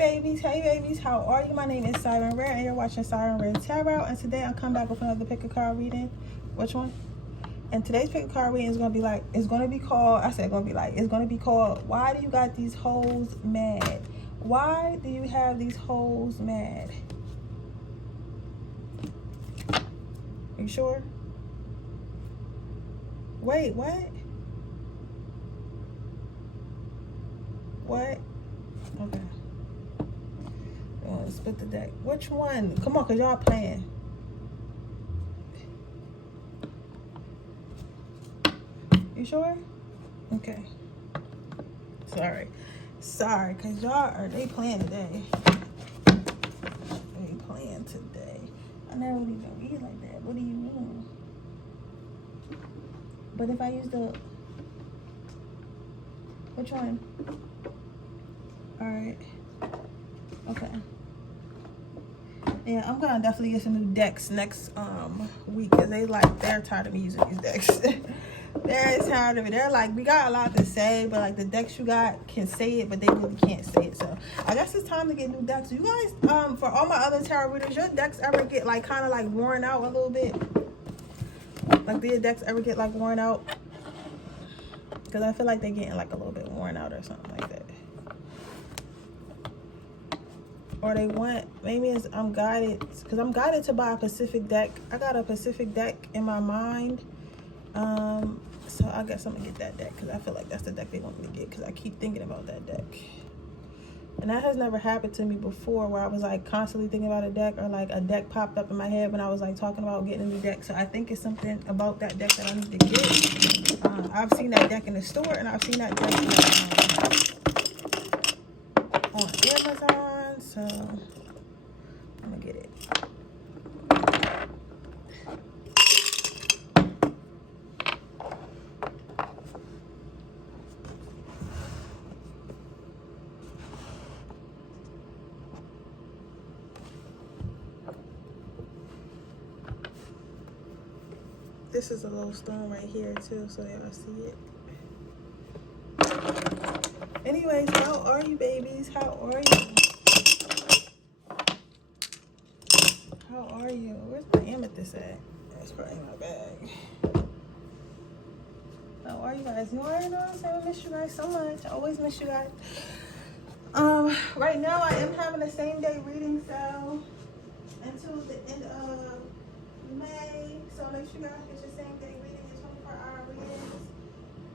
babies, how are you? My name is Siren and you're watching Siren Tarot, and today I'll come back with another pick a card reading. Which one? And today's pick a card reading is going to be like, it's going to be called, it's going to be called, Why Do You Got These Hoes Mad? Why do you have these hoes mad? Are you sure? Wait, what? What? Okay. Split the deck. Which one? Come on, because y'all playing. You sure? Okay. Sorry, because they playing today. They playing today. I never really even read like that. What do you mean? But if I use the... Which one? Alright. Okay. Yeah, I'm gonna definitely get some new decks next week, because they're tired of me using these decks. They're tired of it. They're like, we got a lot to say, but like the decks you got can say it, but they really can't say it. So I guess it's time to get new decks. You guys, for all my other tarot readers, your decks ever get like kind of like worn out a little bit? Like, do your decks ever get like worn out? Because I feel like they're getting like a little bit worn out or something like that. Or they want, maybe it's, I'm guided, because I'm guided to buy a Pacific deck. I got a Pacific deck in my mind. So I guess I'm gonna get that deck, because I feel like that's the deck they want me to get, because I keep thinking about that deck. And that has never happened to me before, where I was like constantly thinking about a deck, or like a deck popped up in my head when I was like talking about getting a new deck. So I think it's something about that deck that I need to get. I've seen that deck in the store, and I've seen that deck on Amazon, so I'm gonna get it. This is a little stone right here too, so y'all see it. Anyways, how are you, babies? How are you? How are you? Where's my amethyst at? That's probably in my bag. How are you guys? You already know what I'm saying? I miss you guys so much. I always miss you guys. Right now I am having a same day reading sale until the end of May. So make sure you guys get your same day reading, your 24-hour readings.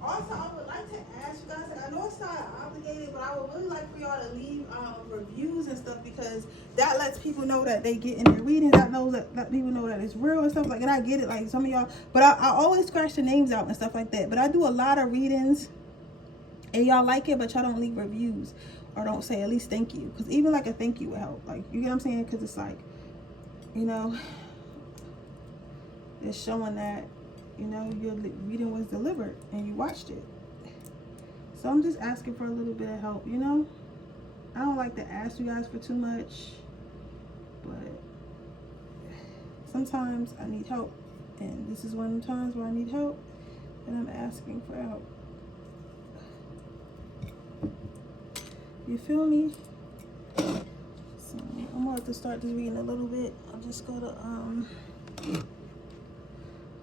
Also, I would like to ask you guys, I know it's not obligated, but I would really like for y'all to leave reviews and stuff, because that lets people know that they get in their readings. That let people know that it's real and stuff like. And I get it, like some of y'all, but I always scratch the names out and stuff like that. But I do a lot of readings, and y'all like it, but y'all don't leave reviews or don't say at least thank you, because even like a thank you would help. Like, you get what I'm saying? Because it's like, you know, it's showing that, you know, your reading was delivered and you watched it. So I'm just asking for a little bit of help, you know. I don't like to ask you guys for too much, but sometimes I need help, and this is one of the times where I need help, and I'm asking for help. You feel me? So I'm gonna have to start this reading a little bit. I'll just go to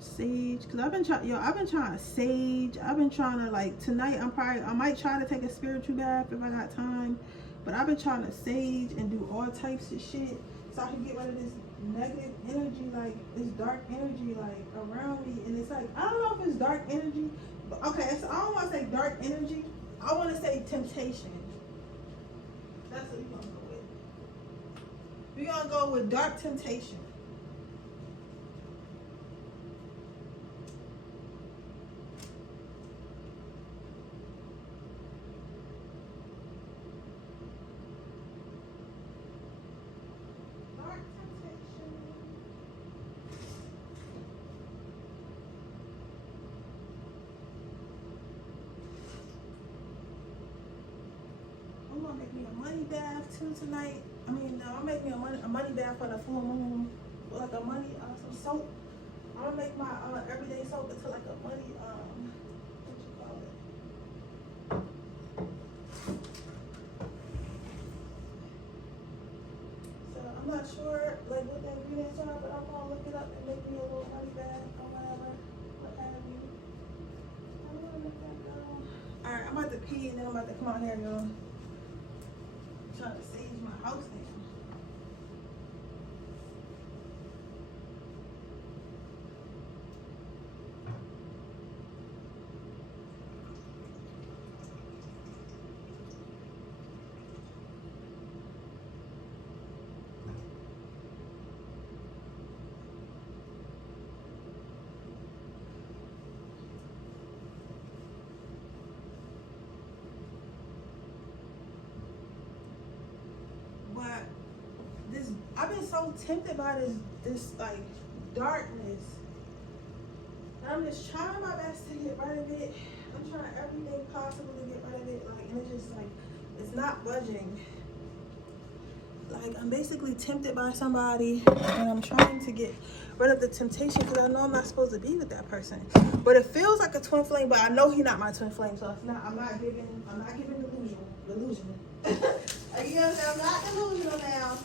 sage, because I've been trying to sage. I've been trying to, like, tonight I might try to take a spiritual bath if I got time, but I've been trying to sage and do all types of shit so I can get rid of this negative energy, like this dark energy like around me. And it's like, I don't know if it's dark energy, but okay, so I don't want to say dark energy, I want to say temptation. That's what we're gonna go with. We're gonna go with dark temptation. Make me a money bath too tonight. I mean, no, I'll make me a money bath for the full moon, like a money some soap. I'm gonna make my everyday soap into like a money what you call it? I'm not sure like what the ingredients are, but I'm gonna look it up and make me a little money bag or whatever, what have you. I'm gonna let that go. Alright, I'm about to pee and then I'm about to come out here, y'all. Trying to sage my house now. But this, I've been so tempted by this like darkness. And I'm just trying my best to get rid of it. I'm trying everything possible to get rid of it. Like, and it's just like, it's not budging. Like, I'm basically tempted by somebody and I'm trying to get rid of the temptation because I know I'm not supposed to be with that person. But it feels like a twin flame, but I know he's not my twin flame, so it's not, I'm not giving delusion. Like, you know what I'm saying? I'm not delusional now.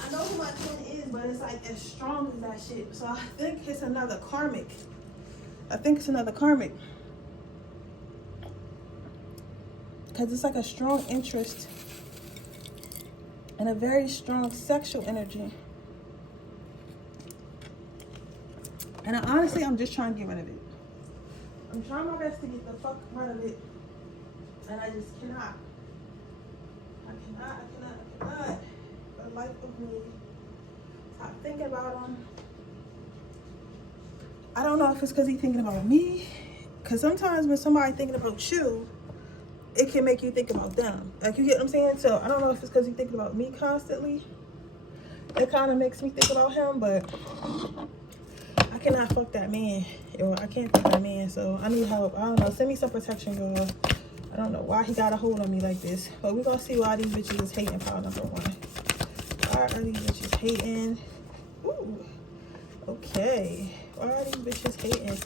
I know who my twin is, but it's like as strong as that shit. So I think it's another karmic. Because it's like a strong interest and a very strong sexual energy. And honestly, I'm just trying to get rid of it. I'm trying my best to get the fuck rid of it. And I just cannot. I cannot. For the life of me. Stop thinking about him. I don't know if it's because he's thinking about me. Because sometimes when somebody's thinking about you, it can make you think about them. Like, you get what I'm saying? So I don't know if it's because he's thinking about me constantly. It kind of makes me think about him, but I cannot fuck that man. Yo, I can't fuck that man, so I need help. I don't know. Send me some protection, y'all. I don't know why he got a hold on me like this. But we're going to see why these bitches is hating, pile number one. Why are these bitches hating? Ooh. Okay. Why are these bitches hating?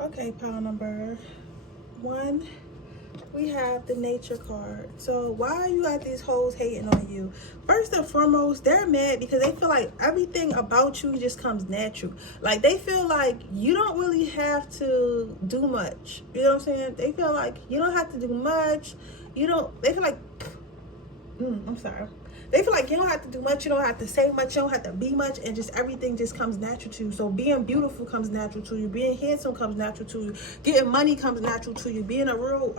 Okay, pile number one, we have the nature card. So why you got these hoes hating on you? First and foremost, they're mad because they feel like everything about you just comes natural. Like, they feel like you don't really have to do much. You know what I'm saying? They feel like you don't have to do much. They feel like, they feel like you don't have to do much, you don't have to say much, you don't have to be much, and just everything just comes natural to you. So being beautiful comes natural to you, being handsome comes natural to you, getting money comes natural to you, being a real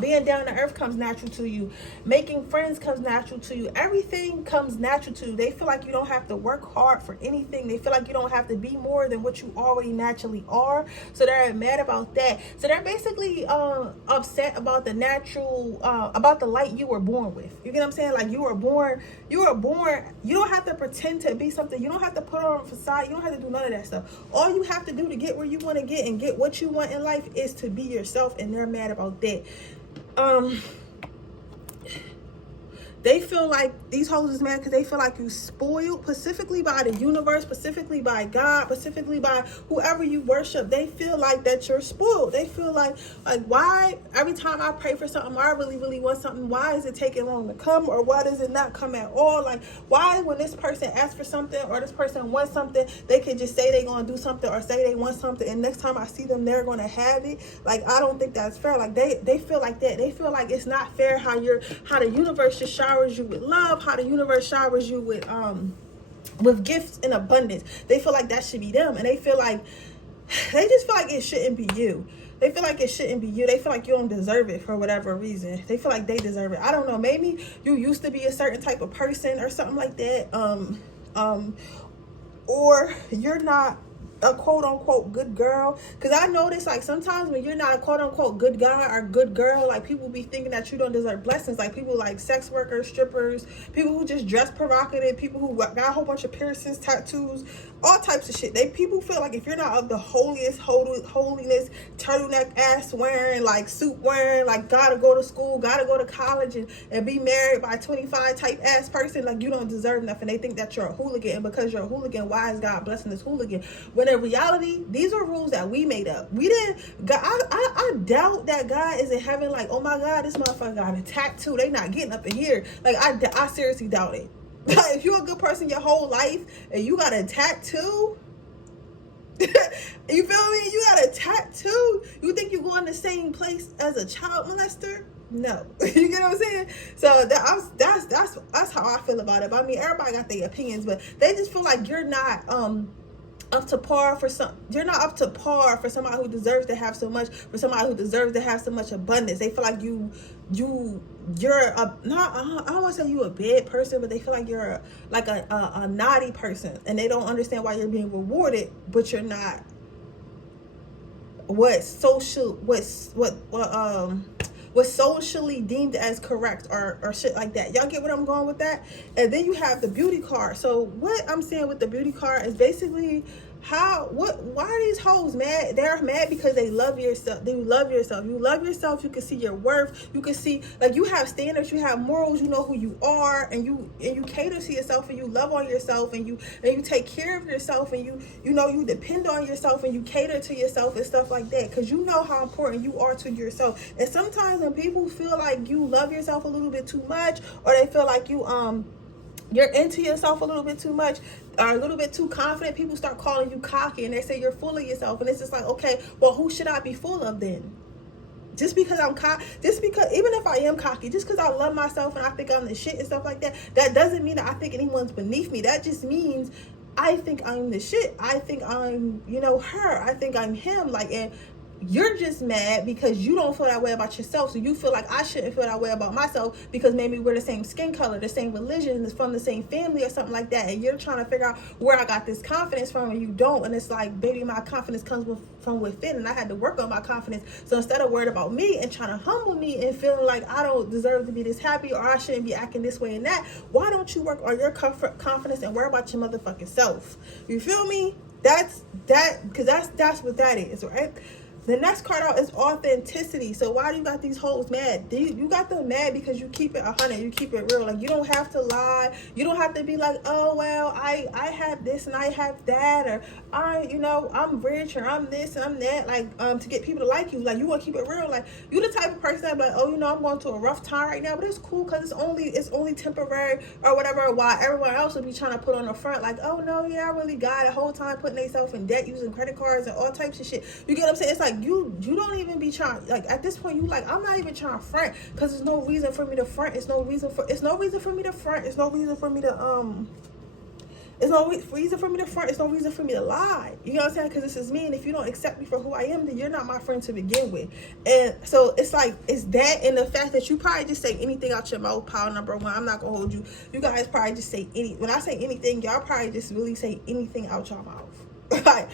being down to earth comes natural to you, making friends comes natural to you, everything comes natural to you. They feel like you don't have to work hard for anything. They feel like you don't have to be more than what you already naturally are. So they're mad about that. So they're basically upset about the natural about the light you were born with. You get what I'm saying? Like, you were born, you don't have to pretend to be something. You don't have to put on a facade. You don't have to do none of that stuff. All you have to do to get where you want to get and get what you want in life is to be yourself, and they're mad about that. They feel like these hoes is mad because they feel like you spoiled, specifically by the universe, specifically by God, specifically by whoever you worship. They feel like that you're spoiled. They feel like why every time I pray for something, I really, really want something, why is it taking long to come, or why does it not come at all? Like, why when this person asks for something or this person wants something, they can just say they're going to do something or say they want something, and next time I see them, they're going to have it. Like, I don't think that's fair. Like, they feel like that. They feel like it's not fair how the universe just showers you with love, how the universe showers you with gifts in abundance. They feel like that should be them, and they just feel like it shouldn't be you. They feel like it shouldn't be you. They feel like you don't deserve it for whatever reason. They feel like they deserve it. I don't know. Maybe you used to be a certain type of person or something like that. Or you're not a quote unquote good girl, because I notice like sometimes when you're not a quote unquote good guy or good girl, like people be thinking that you don't deserve blessings. Like people like sex workers, strippers, people who just dress provocative, people who got a whole bunch of piercings, tattoos, all types of shit. People feel like if you're not of the holiness, turtleneck ass wearing, like suit wearing, like gotta go to school, gotta go to college and be married by a 25 type ass person, like you don't deserve nothing. They think that you're a hooligan, and because you're a hooligan, why is God blessing this hooligan? When in reality, these are rules that we made up. We didn't. God, I doubt that God is in heaven like, oh my God, this motherfucker got a tattoo. They not getting up in here. Like I seriously doubt it. If you're a good person your whole life and you got a tattoo, you feel me? You got a tattoo. You think you go in the same place as a child molester? No. You get what I'm saying? So that's how I feel about it. But I mean, everybody got their opinions, but they just feel like you're not up to par for you're not up to par for somebody who deserves to have so much, for somebody who deserves to have so much abundance. They feel like you're a not, I don't want to say you a bad person, but they feel like you're a naughty person, and they don't understand why you're being rewarded, but you're not what's socially deemed as correct or shit like that. Y'all get what I'm going with that? And then you have the beauty card. So what I'm saying with the beauty card is basically why are these hoes mad? They're mad because they love yourself. You love yourself. You can see your worth. You can see, like, you have standards, you have morals, you know who you are, and you cater to yourself, and you love on yourself, and you take care of yourself, and you know you depend on yourself, and you cater to yourself and stuff like that, because you know how important you are to yourself. And sometimes when people feel like you love yourself a little bit too much, or they feel like you're into yourself a little bit too much, or a little bit too confident, people start calling you cocky, and they say you're full of yourself. And it's just like, okay, well, who should I be full of then? Just because even if I am cocky, just because I love myself and I think I'm the shit and stuff like that, that doesn't mean that I think anyone's beneath me. That just means I think I'm the shit. I think I'm, her. I think I'm him. Like, and you're just mad because you don't feel that way about yourself. So you feel like I shouldn't feel that way about myself because maybe we're the same skin color, the same religion, from the same family or something like that. And you're trying to figure out where I got this confidence from, and you don't. And it's like, baby, my confidence comes from within, and I had to work on my confidence. So instead of worried about me and trying to humble me and feeling like I don't deserve to be this happy, or I shouldn't be acting this way and that, why don't you work on your confidence and worry about your motherfucking self? You feel me? That's what that is, right? The next card out is authenticity. So why do you got these hoes mad? You got them mad because you keep it 100. You keep it real. Like, you don't have to lie. You don't have to be like, oh, well, I have this and I have that, or I'm rich, or I'm this and I'm that. Like, to get people to like you. Like, you want to keep it real. Like, you the type of person that be like, oh, I'm going through a rough time right now, but it's cool because it's only temporary or whatever. While everyone else will be trying to put on the front like, oh no, yeah, I really got it. The whole time putting themselves in debt, using credit cards and all types of shit. You get what I'm saying? It's like, you don't even be trying, like, at this point, you like, I'm not even trying to front, because there's no reason for me to front. It's no reason for me to front. It's no reason for me to lie. You know what I'm saying? Because this is me, and if you don't accept me for who I am, then you're not my friend to begin with. And so it's like, it's that, and the fact that you probably just say anything out your mouth. Pile number one, I'm not gonna hold you. You guys probably just say when I say anything, y'all probably just really say anything out your mouth. Like,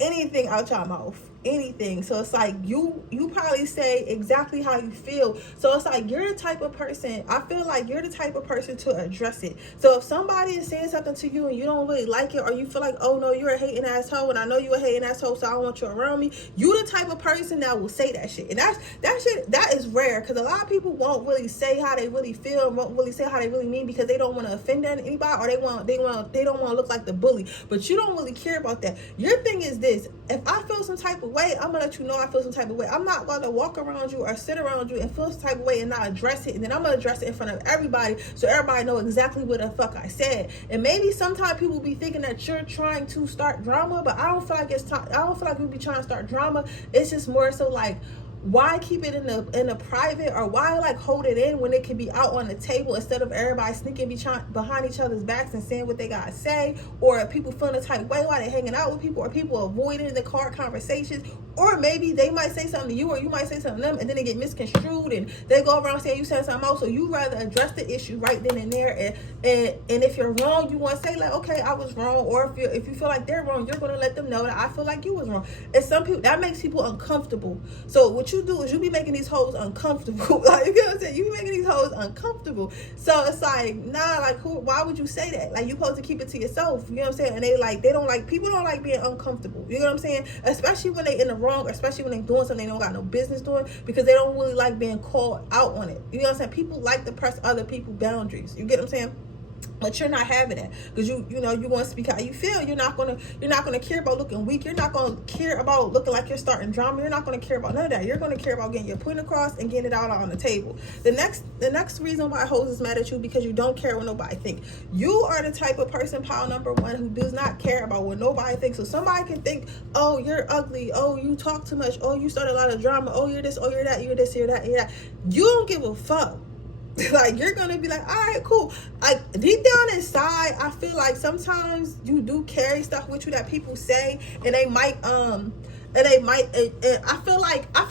anything out your mouth, anything. So it's like you probably say exactly how you feel. So it's like, you're the type of person, I feel like you're the type of person to address it. So if somebody is saying something to you and you don't really like it, or you feel like, oh no, you're a hating asshole, and I know you're a hating asshole, so I don't want you around me, you the type of person that will say that shit. And that shit is rare, because a lot of people won't really say how they really feel, won't really say how they really mean, because they don't want to offend anybody, or they don't want to look like the bully. But you don't really care about that. Your thing is this: if I feel some type of way, I'm gonna let you know I feel some type of way. I'm not gonna walk around you or sit around you and feel some type of way and not address it, and then I'm gonna address it in front of everybody, so everybody know exactly what the fuck I said. And maybe sometimes people be thinking that you're trying to start drama, but I don't feel like I don't feel like you be trying to start drama. It's just more so like, why keep it in the private, or why like hold it in when it can be out on the table, instead of everybody sneaking behind each other's backs and saying what they gotta say, or people feeling a type way while they're hanging out with people, or people avoiding the car conversations, or maybe they might say something to you, or you might say something to them, and then they get misconstrued and they go around saying you said something else. So you rather address the issue right then and there, and if you're wrong, you want to say like, okay, I was wrong, or if you feel like they're wrong, you're going to let them know that I feel like you was wrong. And some people, that makes people uncomfortable. So what you do is you be making these hoes uncomfortable. Like, you know what I'm saying? You be making these hoes uncomfortable. So it's like, nah, like, why would you say that? Like, you supposed to keep it to yourself. You know what I'm saying? And people don't like being uncomfortable. You know what I'm saying? Especially when they in the wrong, especially when they doing something they don't got no business doing, because they don't really like being called out on it. You know what I'm saying? People like to press other people's boundaries. You get what I'm saying? But you're not having that, because you want to speak how you feel. You're not gonna care about looking weak. You're not gonna care about looking like you're starting drama. You're not gonna care about none of that. You're gonna care about getting your point across and getting it out on the table. The next reason why hoes is mad at you, because you don't care what nobody think. You are the type of person, pile number one, who does not care about what nobody thinks. So somebody can think, oh, you're ugly, oh, you talk too much, oh, you start a lot of drama, oh, you're this, oh, you're that, you're this, you're that, you're that. You don't give a fuck. Like, you're gonna be like, all right, cool. Like, deep down inside, I feel like sometimes you do carry stuff with you that people say, and they might and I feel like I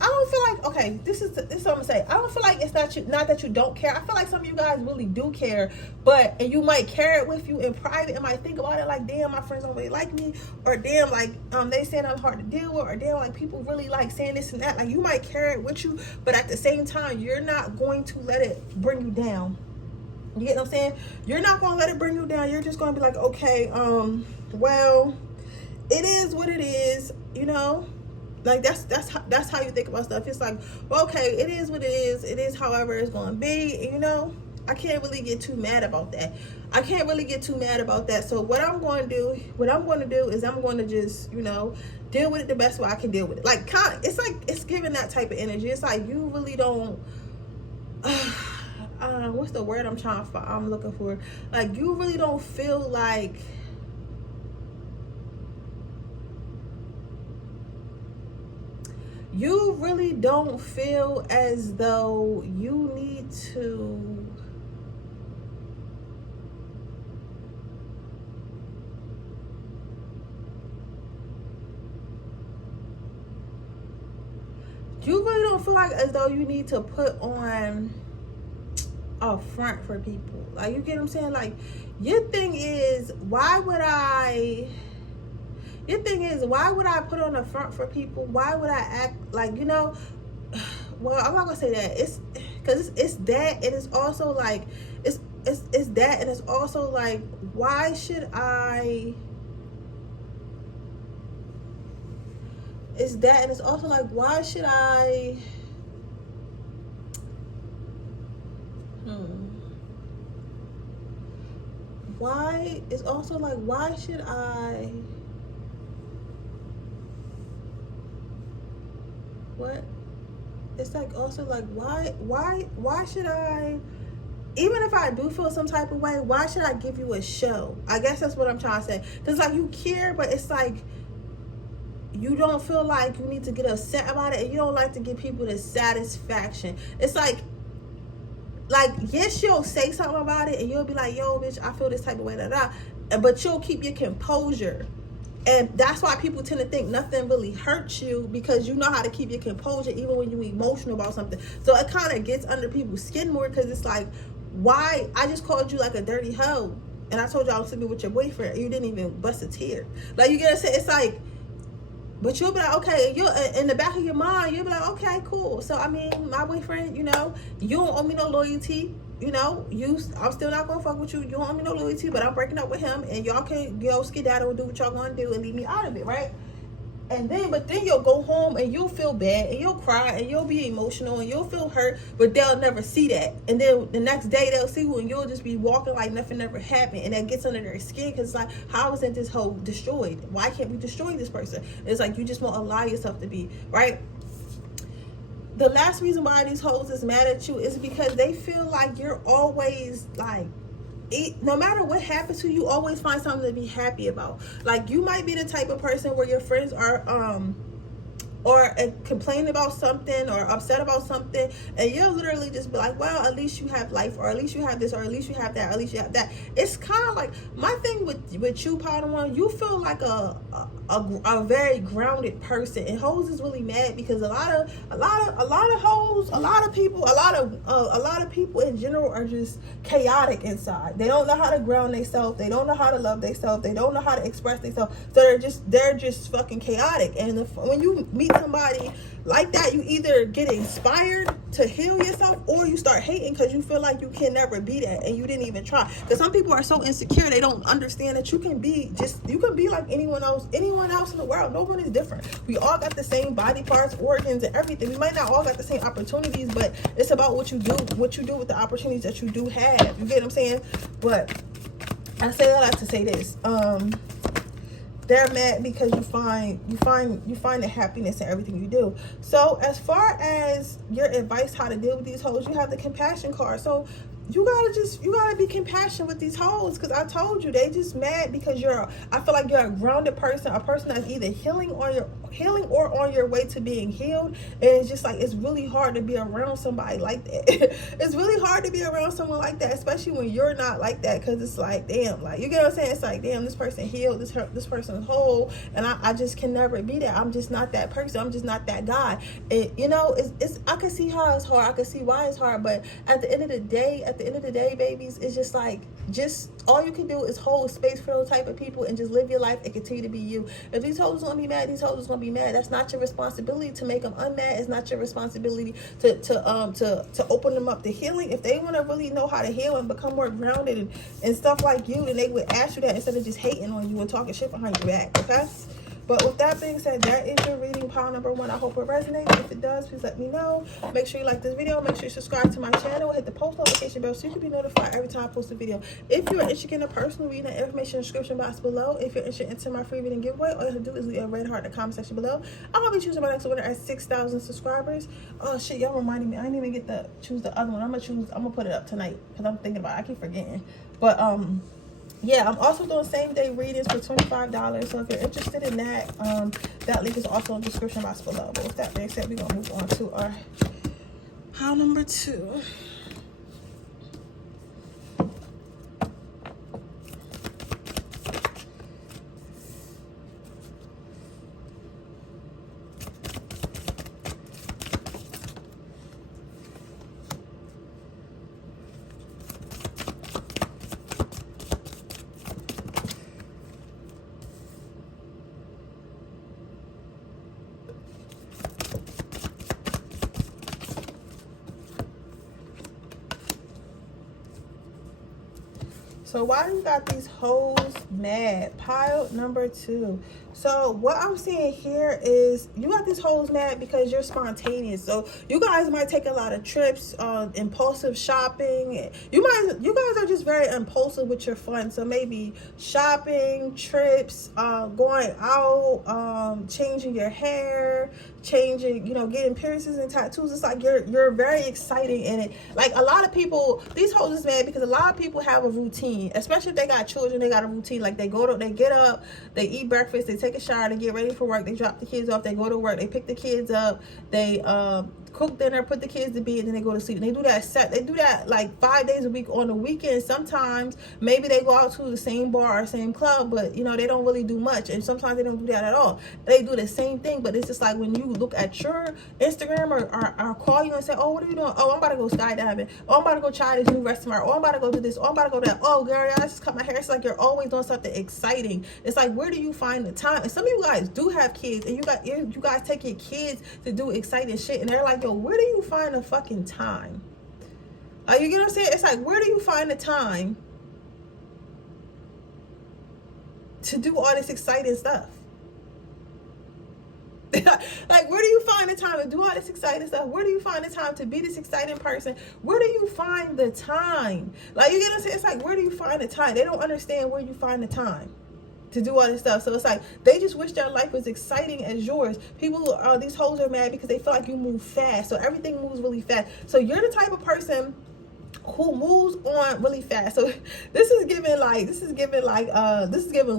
don't feel like, okay, this is what I'm gonna say. I don't feel like it's not that you don't care. I feel like some of you guys really do care, and you might carry it with you in private and might think about it like, damn, my friends don't really like me, or damn, like they saying I'm hard to deal with, or damn, like people really like saying this and that. Like, you might carry it with you, but at the same time, you're not going to let it bring you down. You get what I'm saying? You're not gonna let it bring you down. You're just gonna be like, okay, well, it is what it is, you know. Like, that's how you think about stuff. It's like, well, okay, it is what it is. It is however it's gonna be, you know. I can't really get too mad about that. So what I'm going to do is I'm going to just, you know, deal with it the best way I can deal with it. Like, kind of, it's giving that type of energy. It's like, you really don't what's the word I'm looking for? Like, you really don't feel like as though you need to put on a front for people. Like, you get what I'm saying? Like, your thing is, why would I put on a front for people? Why would I act like, you know, well, I'm not gonna say that. It's because it's that, and it's also like it's that, and it's also like, why should I? It's that, and it's also like, why should I? Why? It's also like, why should I? What? It's like, also like, why should I? Even if I do feel some type of way, why should I give you a show? I guess that's what I'm trying to say. Because, like, you care, but it's like, you don't feel like you need to get upset about it, and you don't like to give people the satisfaction. It's like, yes, you'll say something about it, and you'll be like, yo, bitch, I feel this type of way, but you'll keep your composure. And that's why people tend to think nothing really hurts you, because you know how to keep your composure even when you're emotional about something. So it kind of gets under people's skin more, because it's like, why? I just called you like a dirty hoe, and I told you I was sleeping with your boyfriend, and you didn't even bust a tear. Like, you get what I'm saying? It's like, but you'll be like, okay, you're in the back of your mind, you'll be like, okay, cool. So, I mean, my boyfriend, you know, you don't owe me no loyalty. You know, I'm still not gonna fuck with you. You don't owe me no loyalty, but I'm breaking up with him, and y'all can, skedaddle and do what y'all gonna do and leave me out of it, right? And then, but then you'll go home and you'll feel bad and you'll cry and you'll be emotional and you'll feel hurt, but they'll never see that. And then the next day they'll see you and you'll just be walking like nothing ever happened. And that gets under their skin because it's like, how isn't this hoe destroyed? Why can't we destroy this person? It's like you just won't allow yourself to be, right? The last reason why these hoes is mad at you is because they feel like you're always like, no matter what happens to you, always find something to be happy about. Like, you might be the type of person where your friends are or complain about something or upset about something, and you'll literally just be like, well, at least you have life, or at least you have this, or at least you have that, or at least you have that. It's kind of like, my thing with you, Padawan, you feel like a very grounded person, and hoes is really mad because a lot of hoes, a lot of people in general are just chaotic inside. They don't know how to ground themselves, they don't know how to love themselves, they don't know how to express themselves, so they're just fucking chaotic. And when you meet somebody like that, you either get inspired to heal yourself, or you start hating because you feel like you can never be that and you didn't even try. Because some people are so insecure, they don't understand that you can be like anyone else in the world. No one is different. We all got the same body parts, organs, and everything. We might not all got the same opportunities, but it's about what you do with the opportunities that you do have. You get what I'm saying? But I say all that to say this. They're mad because you find the happiness in everything you do. So as far as your advice how to deal with these hoes, you have the compassion card. So you gotta be compassionate with these hoes, because I told you, they just mad because I feel like you're a grounded person, a person that's either healing or on your way to being healed. And it's just like, it's really hard to be around somebody like that. It's really hard to be around someone like that, especially when you're not like that, because it's like, damn, like, you get what I'm saying? It's like, damn, this person healed, this person's whole, and I just can never be that. I'm just not that person. I'm just not that guy. It, you know, it's I can see how it's hard, I can see why it's hard, but at the end of the day, babies, it's just like, all you can do is hold space for those type of people and just live your life and continue to be you. If these hoes gonna be mad, these hoes gonna be mad. That's not your responsibility to make them unmad. It's not your responsibility to open them up to healing. If they want to really know how to heal and become more grounded and stuff like you, then they would ask you that instead of just hating on you and talking shit behind your back. Okay? But with that being said, that is your reading pile number 1. I hope it resonates. If it does, please let me know. Make sure you like this video. Make sure you subscribe to my channel. Hit the post notification bell so you can be notified every time I post a video. If you're interested in a personal reading, the information in the description box below. If you're interested in my free reading giveaway, all you have to do is leave a red heart in the comment section below. I'm going to be choosing my next winner at 6,000 subscribers. Oh, shit, y'all reminded me. I didn't even get to choose the other one. I'm going to put it up tonight because I'm thinking about it. I keep forgetting. But, yeah, I'm also doing same-day readings for $25. So if you're interested in that, that link is also in the description box below. But with that being said, we're going to move on to our pile number 2. So why you got these hoes mad? Pile number 2. So what I'm seeing here is you got these hoes mad because you're spontaneous. So you guys might take a lot of trips, impulsive shopping. You guys are just very impulsive with your fun. So maybe shopping, trips, going out, changing your hair, getting piercings and tattoos. It's like you're very exciting in it. Like, a lot of people, these hoes is mad because a lot of people have a routine, especially if they got children. They got a routine. Like, they get up, they eat breakfast, they take a shower, they get ready for work, they drop the kids off, they go to work, they pick the kids up, they cook dinner, put the kids to bed, and then they go to sleep. And they do that like 5 days a week. On the weekend, sometimes maybe they go out to the same bar or same club, but they don't really do much. And sometimes they don't do that at all. They do the same thing, but it's just like when you look at your Instagram or call you and say, oh, what are you doing? Oh, I'm about to go skydiving. Oh, I'm about to go try this new restaurant. Oh, I'm about to go do this. Oh, I'm about to go to that. Oh, girl, I just cut my hair. It's like you're always doing something exciting. It's like, where do you find the time? And some of you guys do have kids, and you guys take your kids to do exciting shit, and they're like, yo, where do you find the fucking time? You get what I'm saying? It's like, where do you find the time to do all this exciting stuff? Like, where do you find the time to do all this exciting stuff? Where do you find the time to be this exciting person? Where do you find the time? Like, you get what I'm saying? It's like, where do you find the time? They don't understand where you find the time to do all this stuff. So it's like, they just wish their life was exciting as yours. People, these hoes are mad because they feel like you move fast. So everything moves really fast. So you're the type of person who moves on really fast. So this is giving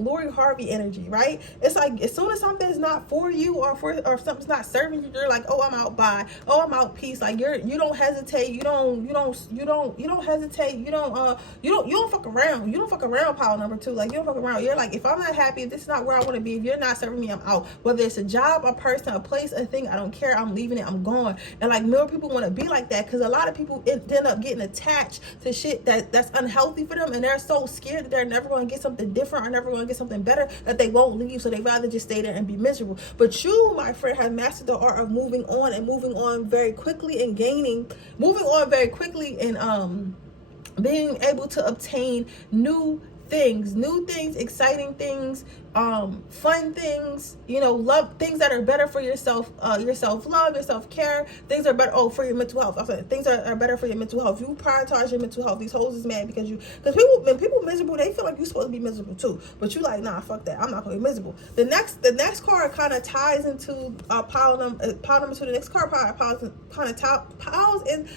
Lori Harvey energy, right? It's like, as soon as something's not for you, or something's not serving you, you're like, oh, I'm out, bye. Oh, I'm out, peace. Like, you don't hesitate. You don't hesitate. You don't fuck around. You don't fuck around, pile number 2. Like, you don't fuck around. You're like, if I'm not happy, if this is not where I want to be, if you're not serving me, I'm out. Whether it's a job, a person, a place, a thing, I don't care. I'm leaving it. I'm gone. And like, more people want to be like that, because a lot of people end up getting attached to shit that's unhealthy for them, and they're so scared that they're never going to get something different or never going to get something better, that they won't leave. So they rather just stay there and be miserable. But you, my friend, have mastered the art of moving on very quickly, and being able to obtain new things, exciting things, fun things, love, things that are better for yourself, your self-love, your self-care, things are better, for your mental health. Things are better for your mental health. You prioritize your mental health. These hoes is mad because when people miserable, they feel like you're supposed to be miserable too. But you like, nah, fuck that. I'm not gonna be miserable. The next card kind of ties into pile number 2. The next card piles in.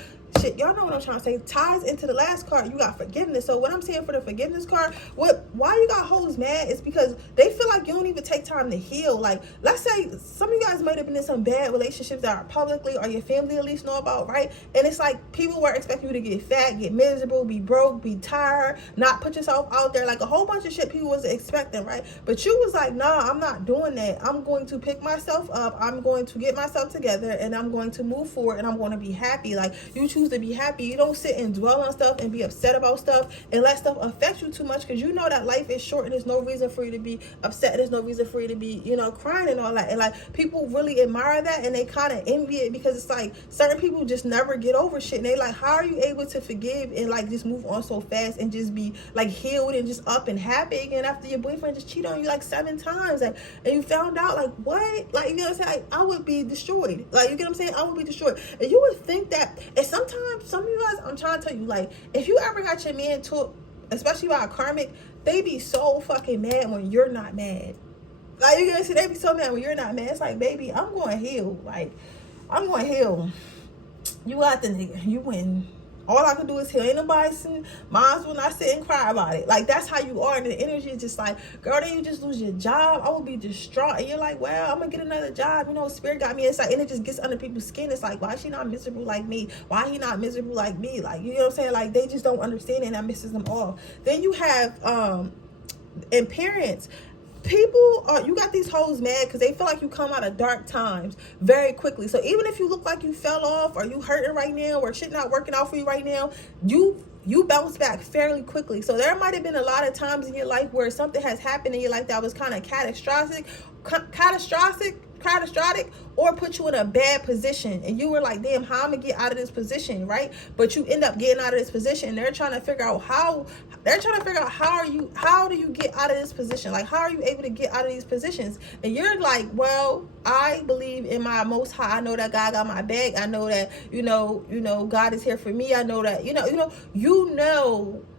Shit, y'all know what I'm trying to say. Ties into the last card. You got forgiveness. So what I'm saying for the forgiveness card, why you got hoes mad is because they feel like you don't even take time to heal. Like, let's say some of you guys might have been in some bad relationships that are publicly, or your family at least know about, right? And it's like, people were expecting you to get fat, get miserable, be broke, be tired, not put yourself out there, like a whole bunch of shit people wasn't expecting, right? But you was like, nah, I'm not doing that. I'm going to pick myself up. I'm going to get myself together, and I'm going to move forward, and I'm going to be happy. Like, you choose to be happy. You don't sit and dwell on stuff and be upset about stuff and let stuff affect you too much, because you know that life is short and there's no reason for you to be upset. There's no reason for you to be, crying and all that. And like, people really admire that, and they kind of envy it, because it's like, certain people just never get over shit, and they like, how are you able to forgive and like just move on so fast and just be like healed and just up and happy again after your boyfriend just cheated on you like 7 times, and you found out, like, what, like, you know what I'm saying? Like, I would be destroyed. Like, you get what I'm saying? I would be destroyed. And you would think that, and sometimes some of you guys, I'm trying to tell you, like, if you ever got your man took, especially by a karmic, they be so fucking mad when you're not mad. Like, you guys see, they be so mad when you're not mad. It's like, baby, I'm going to heal. Like, I'm going to heal. You got the nigga. You win. All I can do is heal. Ain't nobody seen moms will not sit and cry about it. Like, that's how you are. And the energy is just like, girl, then you just lose your job. I would be distraught. And you're like, well, I'm going to get another job. Spirit got me. It's like, and it just gets under people's skin. It's like, why is she not miserable like me? Why he not miserable like me? Like, you know what I'm saying? Like, they just don't understand it, and that misses them off. Then you have, and parents. People you got these hoes mad because they feel like you come out of dark times very quickly. So even if you look like you fell off, or you hurting right now, or shit not working out for you right now, you bounce back fairly quickly. So there might have been a lot of times in your life where something has happened in your life that was kind of catastrophic, or put you in a bad position, and you were like, damn, how I'm gonna get out of this position, right? But you end up getting out of this position, and they're trying to figure out how do you get out of this position? Like, how are you able to get out of these positions? And you're like, well, I believe in my Most High. I know that God got my back. I know that, God is here for me. I know that,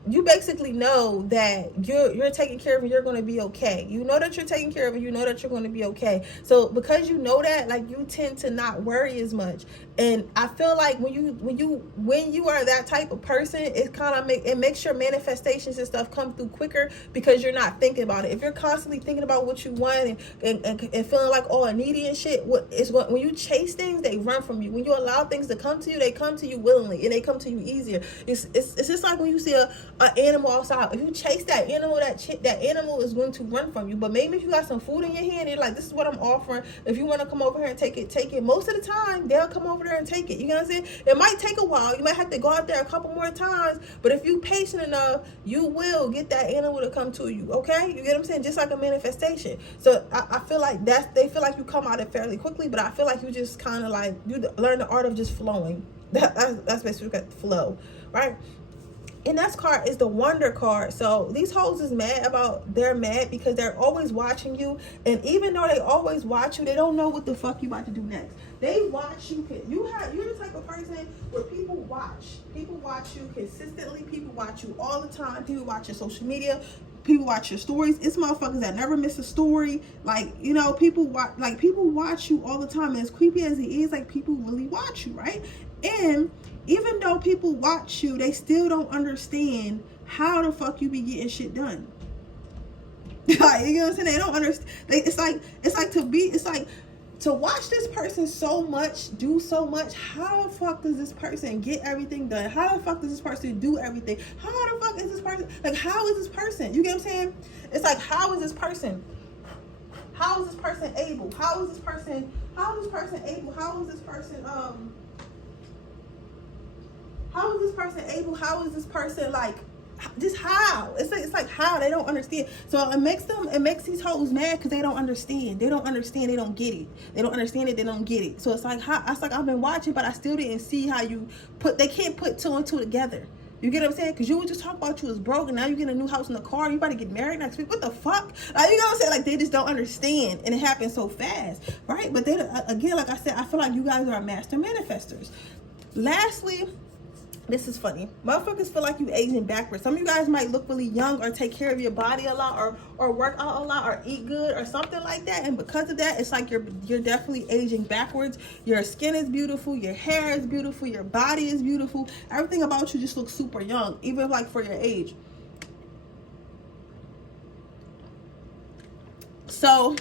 you basically know that you're taken care of, and you're going to be okay. You know that you're taken care of, and you know that you're going to be okay. So because you know that, like, you tend to not worry as much. And I feel like when you are that type of person, it kind of makes your manifestations and stuff come through quicker, because you're not thinking about it. If you're constantly thinking about what you want and feeling like all needy and shit, when you chase things, they run from you. When you allow things to come to you, they come to you willingly, and they come to you easier. It's just like when you see an animal outside. If you chase that animal, that animal is going to run from you. But maybe if you got some food in your hand, you're like, this is what I'm offering. If you want to come over here and take it. Most of the time, they'll come over there and take it. You know what I'm saying? It might take a while. You might have to go out there a couple more times. But if you patient enough, you will get that animal to come to you. Okay? You get what I'm saying? Just like a manifestation. So I feel like they feel like you come out of it fairly quickly, but I feel like you just kind of like, you learn the art of just flowing. That's basically the flow, right? And that card is the Wonder card. So these hoes is they're mad because they're always watching you. And even though they always watch you, they don't know what the fuck you about to do next. They watch you. You're the type of person where people watch. People watch you consistently. People watch you all the time. People watch your social media. People watch your stories. It's motherfuckers that never miss a story. Like, you know, people watch you all the time. And as creepy as it is, like, people really watch you, right? And even though people watch you, they still don't understand how the fuck you be getting shit done. Like, you know what I'm saying? They don't understand. It's like to watch this person so much, do so much. How the fuck does this person get everything done? How the fuck does this person do everything? How the fuck is this person? Like, how is this person? You get what I'm saying? It's like, how is this person? How is this person able? How is this person able? How is this person able? How is this person like, just how? It's like how they don't understand. So it makes these hoes mad because they don't understand. They don't understand. They don't get it. They don't understand it. They don't get it. So it's like I've been watching, but I still didn't see how they can't put two and two together. You get what I'm saying? Because you would just talk about you was broke, and now you get a new house in the car. You about to get married next week. What the fuck? Like, you know what I'm saying? Like, they just don't understand, and it happens so fast, right? But then again, like I said, I feel like you guys are master manifestors. Lastly, this is funny. Motherfuckers feel like you aging backwards. Some of you guys might look really young or take care of your body a lot or work out a lot or eat good or something like that. And because of that, it's like you're definitely aging backwards. Your skin is beautiful. Your hair is beautiful. Your body is beautiful. Everything about you just looks super young, even like for your age. So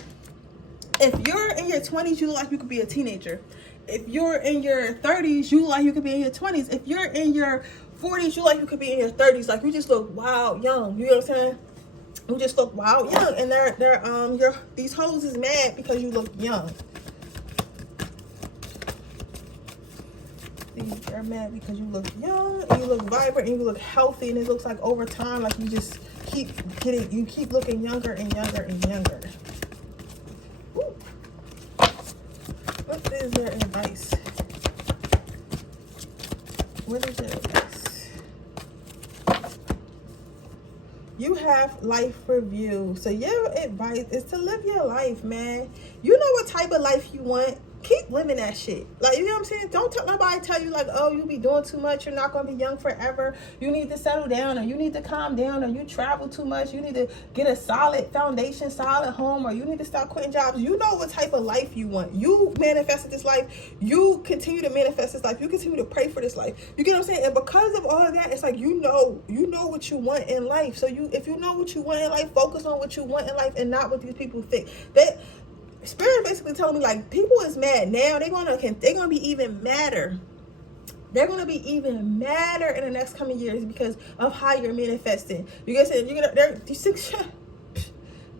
if you're in your 20s, you look like you could be a teenager. If you're in your 30s, you look like you could be in your 20s. If you're in your 40s, you look like you could be in your 30s. Like, you just look wild young. You know what I'm saying? You just look wild young. And these hoes is mad because you look young. They're mad because you look young and you look vibrant and you look healthy, and it looks like over time, like you just keep looking younger and younger and younger. What is their advice? What is their advice? You have life review. So your advice is to live your life, man. You know what type of life you want. Keep living that shit. Like, you know what I'm saying? Don't nobody tell you like, oh, you be doing too much. You're not going to be young forever. You need to settle down, or you need to calm down, or you travel too much. You need to get a solid foundation, solid home, or you need to start quitting jobs. You know what type of life you want. You manifested this life. You continue to manifest this life. You continue to pray for this life. You get what I'm saying? And because of all of that, it's like, you know what you want in life. So if you know what you want in life, focus on what you want in life and not what these people think. Spirit basically telling me, like, people is mad now. They're gonna be even madder. They're gonna be even madder in the next coming years because of how you're manifesting. You guys said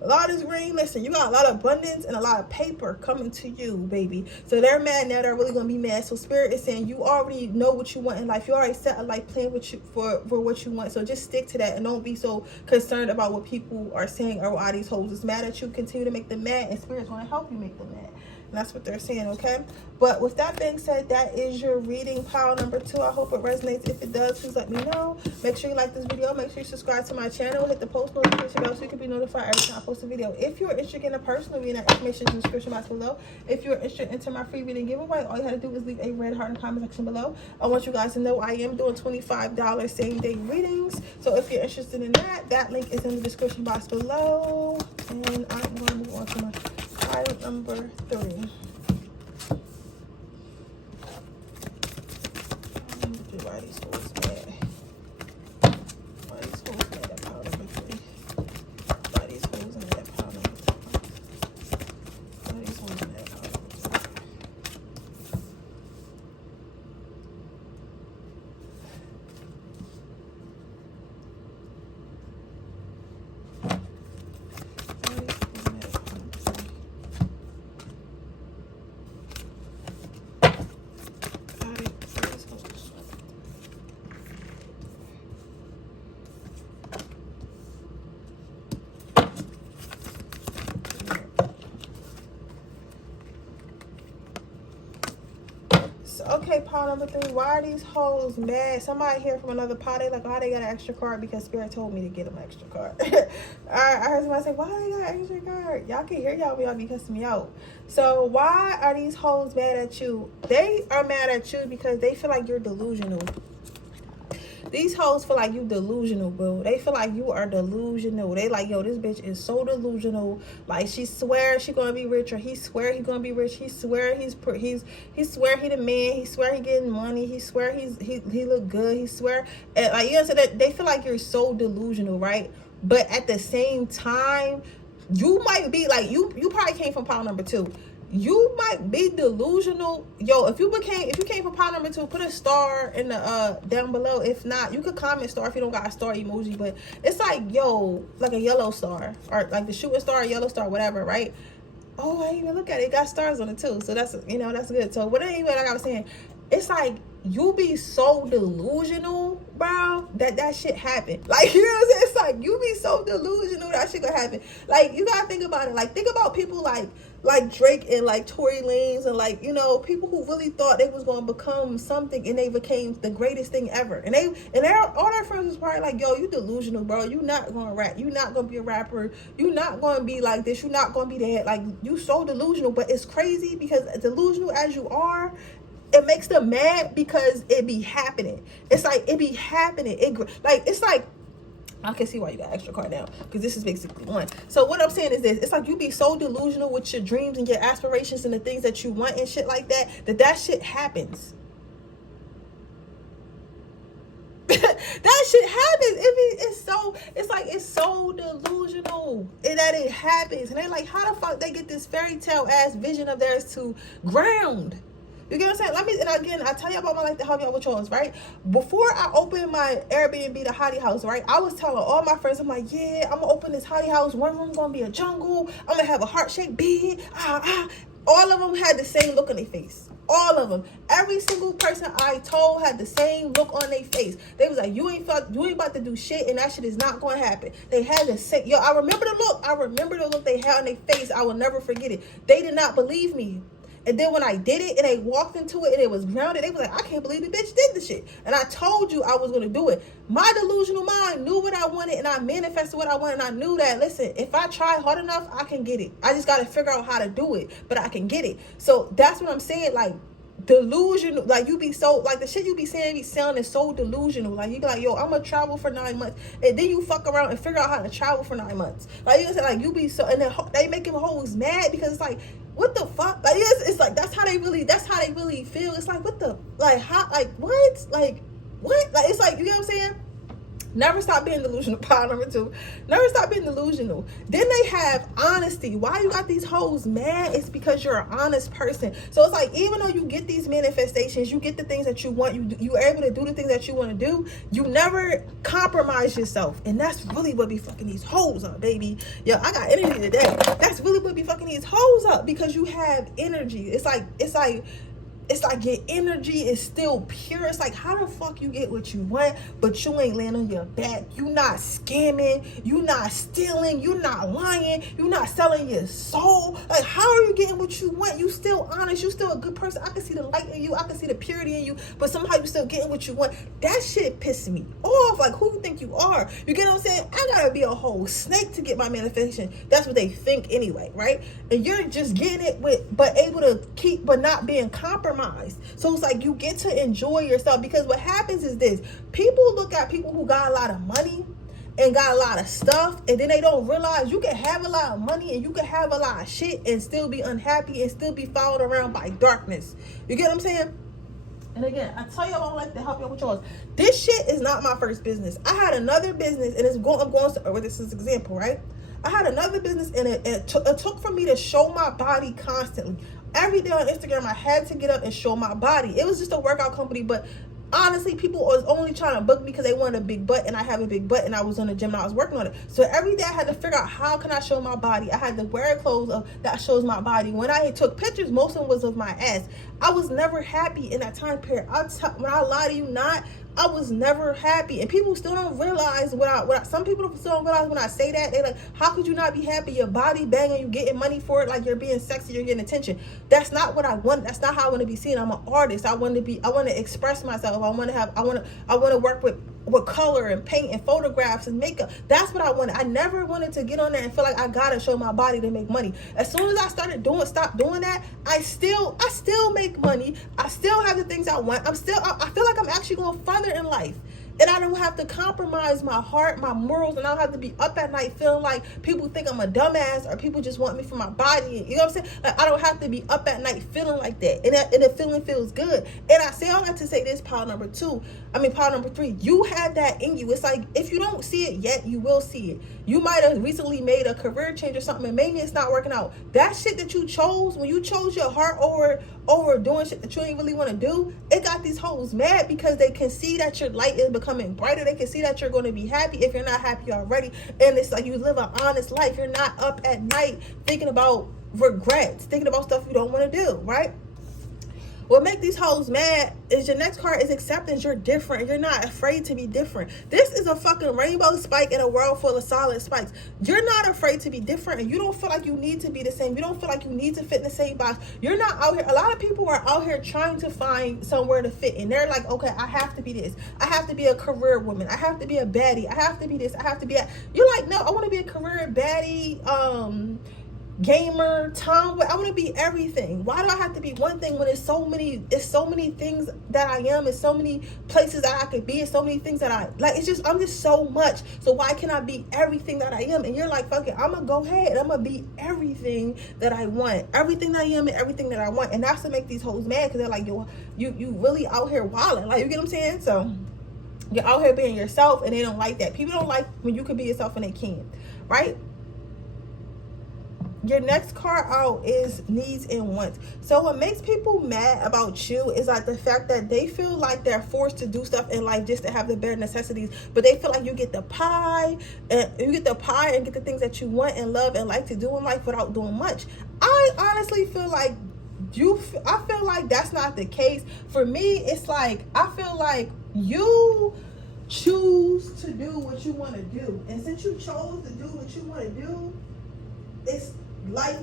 a lot is green. Listen, you got a lot of abundance and a lot of paper coming to you, baby. So they're mad now. They're really gonna be mad. So Spirit is saying you already know what you want in life. You already set a life plan for what you want. So just stick to that and don't be so concerned about what people are saying or why these hoes is mad at you. Continue to make them mad, and Spirit's gonna help you make them mad. And that's what they're saying, okay? But with that being said, that is your reading pile number 2. I hope it resonates. If it does, please let me know. Make sure you like this video. Make sure you subscribe to my channel. Hit the post notification bell so you can be notified every time I post a video. If you're interested in a personal reading, that information is in the description box below. If you're interested in my free reading giveaway, all you have to do is leave a red heart in the comment section below. I want you guys to know I am doing $25 same-day readings. So if you're interested in that link is in the description box below. And I'm going to move on to my pile number 3. Why these hoes mad? Why these hoes mad at pile number 3? Why these hoes mad at pile number 3? Why these hoes mad at pile number 3? Okay, pile number 3. Why are these hoes mad? Somebody here from another pile, they like, oh, they got an extra card because Spirit told me to get them an extra card. Alright, I heard somebody say, why they got an extra card? Y'all can hear y'all when y'all be cussing me out. So why are these hoes mad at you? They are mad at you because they feel like you're delusional. These hoes feel like you delusional, bro. They feel like you are delusional. They like, yo, this bitch is so delusional. Like, she swears she gonna be rich, or he swear he gonna be rich. He swear he swear he the man. He swear he getting money. He swear he look good. He swear, and like, you know, so that they feel like you're so delusional, right? But at the same time, you might be like, you probably came from pile number 2. You might be delusional. Yo, if you came from pile number 2, put a star in the down below. If not, you could comment star if you don't got a star emoji. But it's like, yo, like a yellow star, or like the shooting star, yellow star, whatever, right? Oh, I didn't even look at it. It got stars on it too, so that's, you know, that's good. So, but anyway, like I was saying, it's like you be so delusional, bro, that shit happen. Like, you know what I'm saying? It's like you be so delusional that shit gonna happen. Like, you gotta think about it. Like, think about people like Drake and like Tory Lanez, and like, you know, people who really thought they was gonna become something, and they became the greatest thing ever. And all their friends was probably like, yo, you delusional, bro. You not gonna rap. You not gonna be a rapper. You not gonna be like this. You not gonna be that. Like, you so delusional. But it's crazy because delusional as you are, it makes them mad because it be happening. It's like it be happening. It's like I can see why you got extra card now, because this is basically one. So what I'm saying is this: it's like you be so delusional with your dreams and your aspirations and the things that you want and shit like that, that shit happens. That shit happens. It's so delusional that it happens, and they like, how the fuck they get this fairy tale ass vision of theirs to ground? You get what I'm saying? And again, I tell you about my life to help y'all with yours, right? Before I opened my Airbnb, the Hottie House, right? I was telling all my friends, I'm like, yeah, I'm gonna open this Hottie House. One room gonna be a jungle. I'm gonna have a heart-shaped bed. All of them had the same look on their face. All of them. Every single person I told had the same look on their face. They was like, you ain't about to do shit, and that shit is not going to happen. They had the same. Yo, I remember the look. I remember the look they had on their face. I will never forget it. They did not believe me. And then when I did it and they walked into it and it was grounded, they was like, I can't believe the bitch did this shit. And I told you I was going to do it. My delusional mind knew what I wanted, and I manifested what I wanted. And I knew that, listen, if I try hard enough, I can get it. I just got to figure out how to do it, but I can get it. So that's what I'm saying. Like, delusional, like, you be so, like, the shit you be saying be sounding so delusional. Like, you be like, yo, I'm gonna travel for 9 months, and then you fuck around and figure out how to travel for 9 months. Like, you know, like, you be so, and then they making hoes mad because it's like, what the fuck? Like, it's like, that's how they really feel. It's like, what the, like, how, like, what? Like, what? Like, it's like, you know what I'm saying? Never stop being delusional. Pile number 2. Never stop being delusional. Then they have honesty. Why you got these hoes mad? It's because you're an honest person. So it's like, even though you get these manifestations, you get the things that you want, you are able to do the things that you want to do, you never compromise yourself. And that's really what be fucking these hoes up, baby. Yo, I got energy today. That's really what be fucking these hoes up, because you have energy. It's like your energy is still pure. It's like, how the fuck you get what you want, but you ain't laying on your back? You not scamming, you not stealing, you not lying, you not selling your soul. Like, how are you getting what you want? You still honest, you still a good person. I can see the light in you, I can see the purity in you, but somehow you still getting what you want. That shit pisses me off. Like, who you think you are? You get what I'm saying? I gotta be a whole snake to get my manifestation. That's what they think anyway, right? And you're just getting it but able to keep, but not being compromised. So it's like, you get to enjoy yourself, because what happens is this: people look at people who got a lot of money and got a lot of stuff, and then they don't realize you can have a lot of money and you can have a lot of shit and still be unhappy and still be followed around by darkness. You get what I'm saying? And again, I tell y'all, I like to help y'all with yours. This shit is not my first business. I had another business, and I'm going to, this is an example, right? I had another business, and it took for me to show my body constantly. Every day on Instagram, I had to get up and show my body. It was just a workout company, but honestly, people was only trying to book me because they wanted a big butt, and I have a big butt, and I was in the gym and I was working on it. So every day I had to figure out, how can I show my body? I had to wear clothes that shows my body. When I took pictures, most of them was of my ass. I was never happy in that time period. When I lie to you not, I was never happy. And people still don't realize some people still don't realize when I say that. They like, how could you not be happy? Your body banging, you getting money for it, like you're being sexy, you're getting attention. That's not what I want. That's not how I want to be seen. I'm an artist. I want to express myself. I want to work with color and paint and photographs and makeup. That's what I wanted. I never wanted to get on there and feel like I gotta show my body to make money. As soon as I stopped doing that, I still make money. I still have the things I want. I feel like I'm actually going further in life. And I don't have to compromise my heart, my morals, and I don't have to be up at night feeling like people think I'm a dumbass or people just want me for my body. You know what I'm saying? Like, I don't have to be up at night feeling like that. And the feeling feels good. And I say all that to say this, pile number 3, you have that in you. It's like, if you don't see it yet, you will see it. You might have recently made a career change or something, and maybe it's not working out. That shit that you chose, when you chose your heart over doing shit that you ain't really want to do, it got these hoes mad because they can see that your light is becoming brighter. They can see that you're going to be happy if you're not happy already. And it's like you live an honest life. You're not up at night thinking about regrets, thinking about stuff you don't want to do, right? What make these hoes mad is your next card is acceptance. You're different. You're not afraid to be different. This is a fucking rainbow spike in a world full of solid spikes. You're not afraid to be different, and you don't feel like you need to be the same. You don't feel like you need to fit in the same box. You're not out here. A lot of people are out here trying to find somewhere to fit in. They're like, okay, I have to be this. I have to be a career woman. I have to be a baddie. I have to be this. I have to be that. You're like, no, I want to be a career baddie, gamer, Tom. I want to be everything. Why do I have to be one thing when it's so many things that I am, it's so many places that I could be, it's so many things that I like. I'm just so much. So why can't I be everything that I am? And you're like, fuck it, I'm gonna go ahead and I'm gonna be everything that I want, everything that I am and everything that I want. And that's to make these hoes mad, because they're like, yo, you really out here wilding, like, you get what I'm saying? So you're out here being yourself, and they don't like that. People don't like when you can be yourself and they can't, right? Your next card out is needs and wants. So what makes people mad about you is like the fact that they feel like they're forced to do stuff in life just to have the bare necessities, but they feel like you get the pie and get the things that you want and love and like to do in life without doing much. I honestly feel like I feel like that's not the case. For me, it's like, I feel like you choose to do what you want to do. And since you chose to do what you want to do,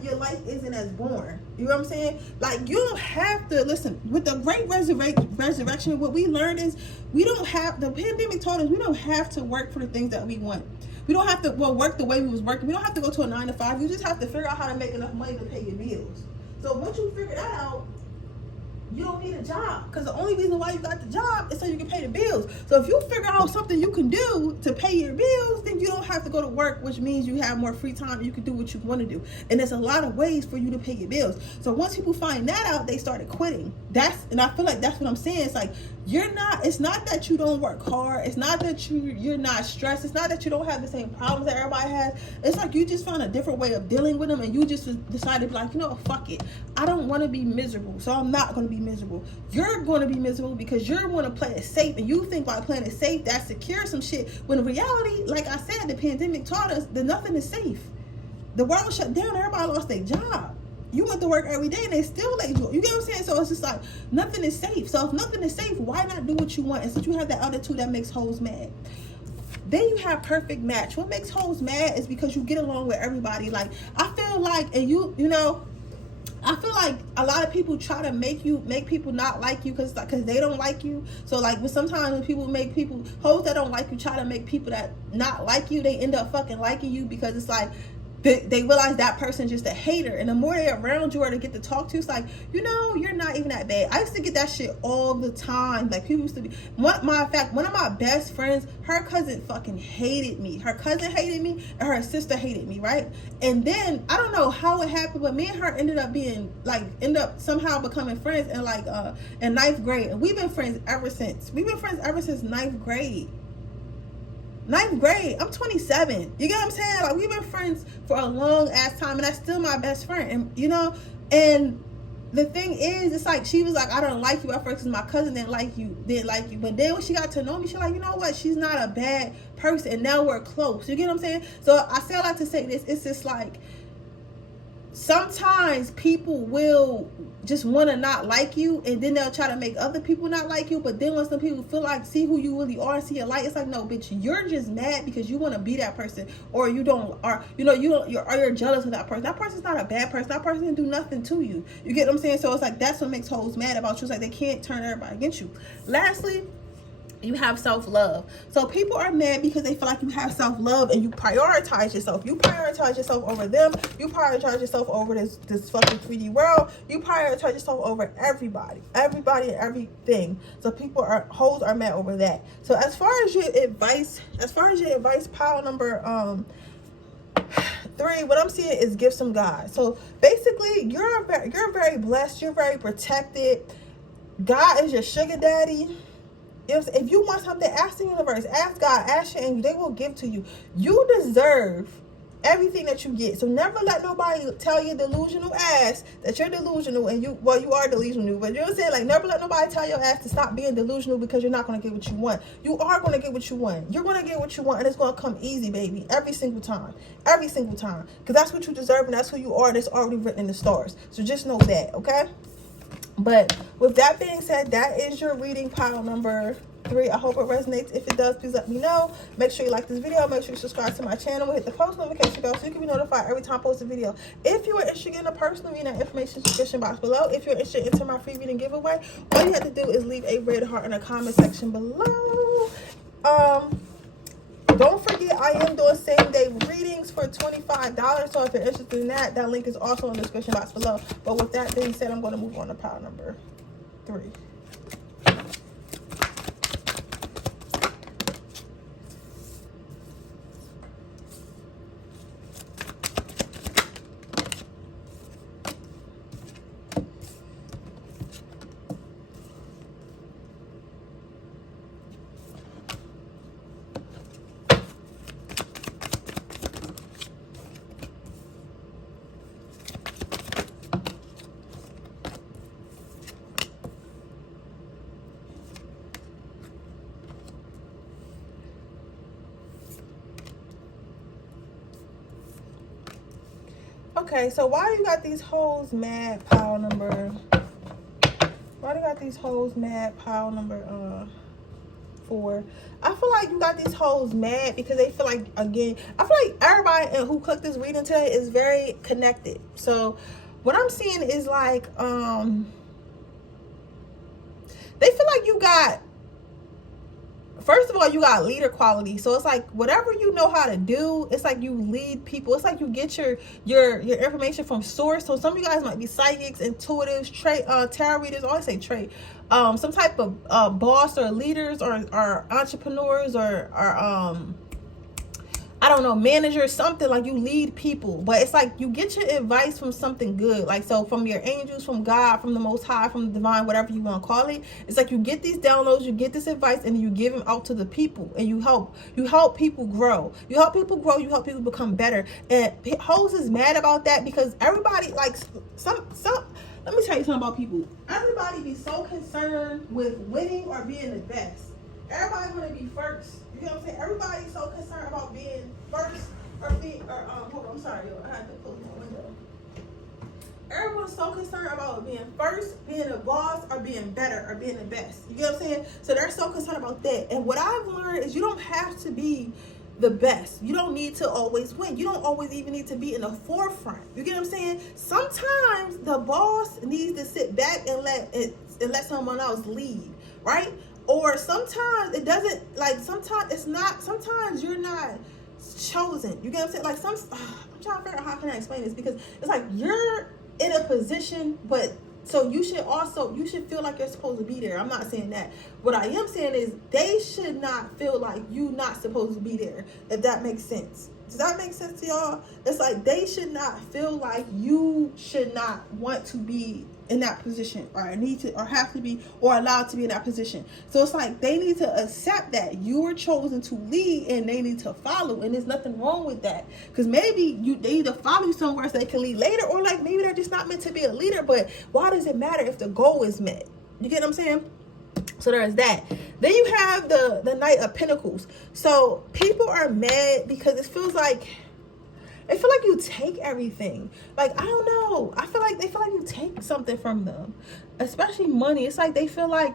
your life isn't as boring. You know what I'm saying? Like, you don't have to listen. With the great resurrection, what we learned is the pandemic taught us we don't have to work for the things that we want. We don't have to work the way we was working. We don't have to go to a 9 to 5. You just have to figure out how to make enough money to pay your bills. So once you figure that out, you don't need a job, because the only reason why you got the job is so you can pay the bills. So if you figure out something you can do to pay your bills, then you don't have to go to work, which means you have more free time and you can do what you want to do. And there's a lot of ways for you to pay your bills. So once people find that out, they started quitting. And I feel like that's what I'm saying. It's like, it's not that you don't work hard. It's not that you're not stressed. It's not that you don't have the same problems that everybody has. It's like you just found a different way of dealing with them, and you just decided to be like, you know what, fuck it. I don't want to be miserable, so I'm not going to be miserable. You're going to be miserable because you're going to play it safe, and you think by playing it safe, that's secure some shit. When in reality, like I said, the pandemic taught us that nothing is safe. The world shut down. Everybody lost their job. You went to work every day and they still let you. You get what I'm saying? So it's just like, nothing is safe. So if nothing is safe, why not do what you want? And since you have that other two that makes hoes mad. Then you have perfect match. What makes hoes mad is because you get along with everybody. Like, I feel like, and I feel like a lot of people try to make people not like you because they don't like you. So like, sometimes when people make hoes that don't like you try to make people that not like you, they end up fucking liking you, because it's like, they realize that person's just a hater, and the more they're around you or to get to talk to, it's like, you're not even that bad. I used to get that shit all the time. Like, people used to be, one of my best friends, her cousin fucking hated me. Her cousin hated me, and her sister hated me, right? And then I don't know how it happened, but me and her ended up somehow becoming friends in in 9th grade, and we've been friends ever since. We've been friends ever since 9th grade. 9th grade. I'm 27. You get what I'm saying? Like, we've been friends for a long ass time, and that's still my best friend. And and the thing is, it's like, she was like, I don't like you at first because my cousin didn't like you. But then when she got to know me, she's like, you know what? She's not a bad person, and now we're close. You get what I'm saying? So I say a lot to say this. It's just like, sometimes people will just want to not like you, and then they'll try to make other people not like you. But then when some people feel like, see who you really are, see your light, it's like, no, bitch, you're just mad because you want to be that person, or you don't, or you're jealous of that person. That person's not a bad person. That person didn't do nothing to you. You get what I'm saying? So it's like, that's what makes hoes mad about you. It's like they can't turn everybody against you. Lastly, you have self-love. So people are mad because they feel like you have self-love and you prioritize yourself. You prioritize yourself over them. You prioritize yourself over this fucking 3D world. You prioritize yourself over everybody and everything. So hoes are mad over that. So as far as your advice pile number 3, what I'm seeing is gifts from God. So basically, you're very blessed. You're very protected. God is your sugar daddy. If you want something, ask the universe, ask God, ask your angels. They will give to you. You deserve everything that you get. So never let nobody tell your delusional ass that you're delusional, and you are delusional, but you know what I'm saying? Like, never let nobody tell your ass to stop being delusional because you're not going to get what you want. You are going to get what you want. You're going to get what you want, and it's going to come easy, baby, every single time, because that's what you deserve, and that's who you are, and it's already written in the stars. So just know that, okay? But with that being said, that is your reading pile number 3. I hope it resonates. If it does, please let me know. Make sure you like this video. Make sure you subscribe to my channel. Hit the post notification bell so you can be notified every time I post a video. If you are interested in a personal reading, information in the description box below. If you're interested in my free reading giveaway, all you have to do is leave a red heart in the comment section below. Don't forget, I am doing same-day readings for $25. So if you're interested in that link is also in the description box below. But with that being said, I'm going to move on to pile number 3. Okay, so why do you got these hoes mad pile number? Why do you got these hoes mad pile number 4? I feel like you got these hoes mad because they feel like, again, I feel like everybody who clicked this reading today is very connected. So what I'm seeing is like, they feel like you got, first of all, you got leader quality. So it's like whatever you know how to do, it's like you lead people. It's like you get your information from source. So some of you guys might be psychics, intuitives, tarot readers. I always say trait. Some type of boss or leaders or entrepreneurs or I don't know, manager, something like you lead people. But it's like you get your advice from something good. Like, so from your angels, from God, from the Most High, from the divine, whatever you want to call it. It's like you get these downloads, you get this advice, and you give them out to the people. And you help people grow. You help people grow. You help people become better. And hoes is mad about that because everybody, like, some let me tell you something about people. Everybody be so concerned with winning or being the best. Everybody want to be first. You know what I'm saying? Everybody's so concerned about being first hold on, I'm sorry, yo, I had to close my window. Everyone's so concerned about being first, being a boss, or being better, or being the best. You get what I'm saying? So they're so concerned about that. And what I've learned is you don't have to be the best. You don't need to always win. You don't always even need to be in the forefront. You get what I'm saying? Sometimes the boss needs to sit back and let someone else lead, right? Or sometimes it doesn't, like, sometimes you're not chosen. You get what I'm saying? Like, I'm trying to figure out how can I explain this, because it's like you're in a position, but so you should feel like you're supposed to be there. I'm not saying that. What I am saying is they should not feel like you not supposed to be there, if that makes sense. Does that make sense to y'all? It's like they should not feel like you should not want to be in that position, or need to, or have to be, or allowed to be in that position. So it's like they need to accept that you were chosen to lead, and they need to follow. And there's nothing wrong with that, because maybe they either follow you somewhere so they can lead later, or like maybe they're just not meant to be a leader. But why does it matter if the goal is met? You get what I'm saying? So there's that. Then you have the Knight of Pentacles. So people are mad because it feels like They feel like you take everything. Like, I don't know. I feel like they feel like you take something from them, especially money. It's like they feel like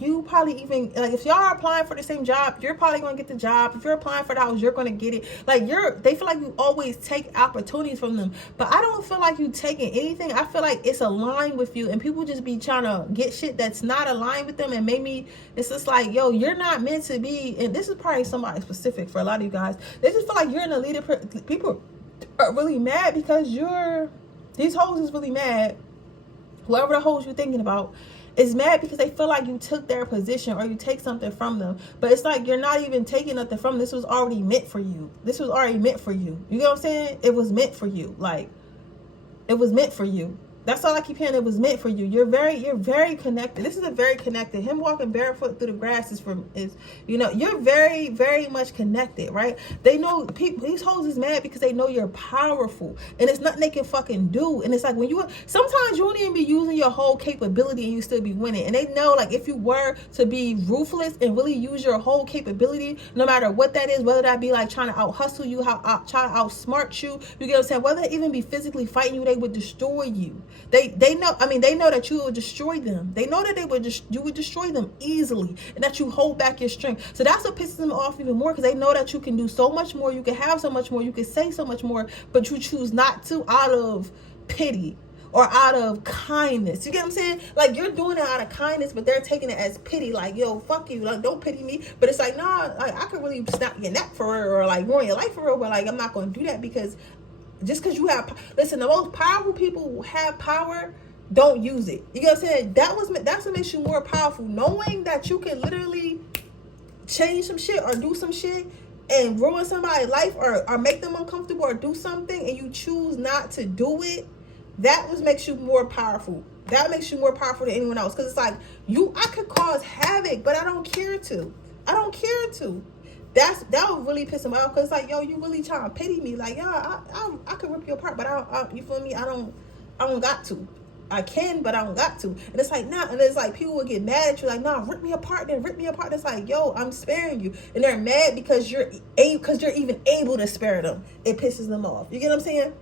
you probably even, like, if y'all are applying for the same job, you're probably gonna get the job. If you're applying for the house, you're gonna get it. Like, they feel like you always take opportunities from them. But I don't feel like you taking anything. I feel like it's aligned with you, and people just be trying to get shit that's not aligned with them, and maybe it's just like, yo, you're not meant to be. And this is probably somebody specific for a lot of you guys. They just feel like you're in a leader. People are really mad because these hoes is really mad. Whoever the hoes you're thinking about is mad because they feel like you took their position or you take something from them. But it's like you're not even taking nothing from them. This was already meant for you. This was already meant for you. You know what I'm saying? It was meant for you. Like, it was meant for you. That's all I keep hearing. It was meant for you. You're very connected. This is a very connected. Him walking barefoot through the grass is you're very, very much connected, right? They know people. These hoes is mad because they know you're powerful, and it's nothing they can fucking do. And it's like sometimes you won't even be using your whole capability and you still be winning. And they know, like, if you were to be ruthless and really use your whole capability, no matter what that is, whether that be like trying to out hustle you, trying to outsmart you, you get what I'm saying? Whether it even be physically fighting you, they would destroy you. They know, I mean, they know that you will destroy them. They know that you would destroy them easily, and that you hold back your strength. So that's what pisses them off even more, because they know that you can do so much more, you can have so much more, you can say so much more, but you choose not to out of pity or out of kindness. You get what I'm saying? Like, you're doing it out of kindness, but they're taking it as pity. Like, yo, fuck you. Like, don't pity me. But it's like, nah, like, I could really snap your neck for real, or like ruin your life for real, but like, I'm not going to do that, because just because you have, listen, the most powerful people who have power don't use it. You know what I'm saying? That's what makes you more powerful. Knowing that you can literally change some shit or do some shit and ruin somebody's life, or make them uncomfortable, or do something, and you choose not to do it. That makes you more powerful. That makes you more powerful than anyone else. Because it's like, I could cause havoc, but I don't care to. That would really piss him off, because it's like, yo, you really trying to pity me? Like, yo, I could rip you apart, but you feel me? I don't got to. I can, but I don't got to. And it's like, nah. And it's like, people will get mad at you, like, nah, rip me apart. It's like, yo, I'm sparing you, and they're mad because you're even able to spare them. It pisses them off. You get what I'm saying?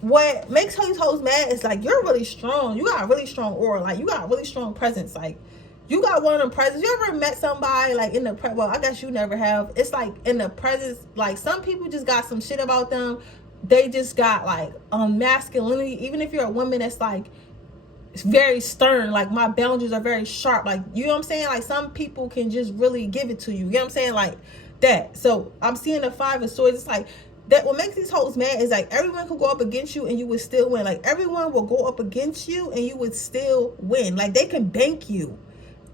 What makes these hoes mad is like, you're really strong. You got a really strong aura. Like, you got a really strong presence. Like, you got one of them presence. You ever met somebody like in the well, I guess you never have. It's like in the presence, like, some people just got some shit about them. They just got like masculinity. Even if you're a woman that's like, it's very stern, like, my boundaries are very sharp. Like, you know what I'm saying? Like, some people can just really give it to you. You know what I'm saying? Like that. So I'm seeing the 5 of Swords. It's like, that what makes these hoes mad is like, everyone could go up against you and you would still win. Like, everyone will go up against you and you would still win. Like, they can bank you.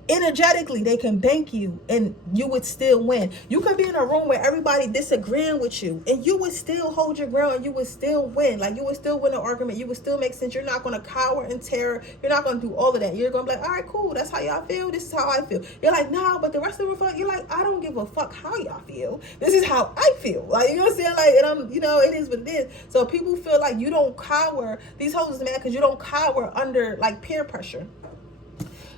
Energetically, they can bank you and you would still win. You can be in a room where everybody disagreeing with you and you would still hold your ground and you would still win. Like, you would still win the argument. You would still make sense. You're not going to cower in terror. You're not going to do all of that. You're going to be like, all right, cool. That's how y'all feel. This is how I feel. You're like, nah, but the rest of them, you're like, I don't give a fuck how y'all feel. This is how I feel. Like, you know what I'm saying? Like, and I'm, it is what it is. So people feel like you don't cower. These hoes is mad because you don't cower under like peer pressure.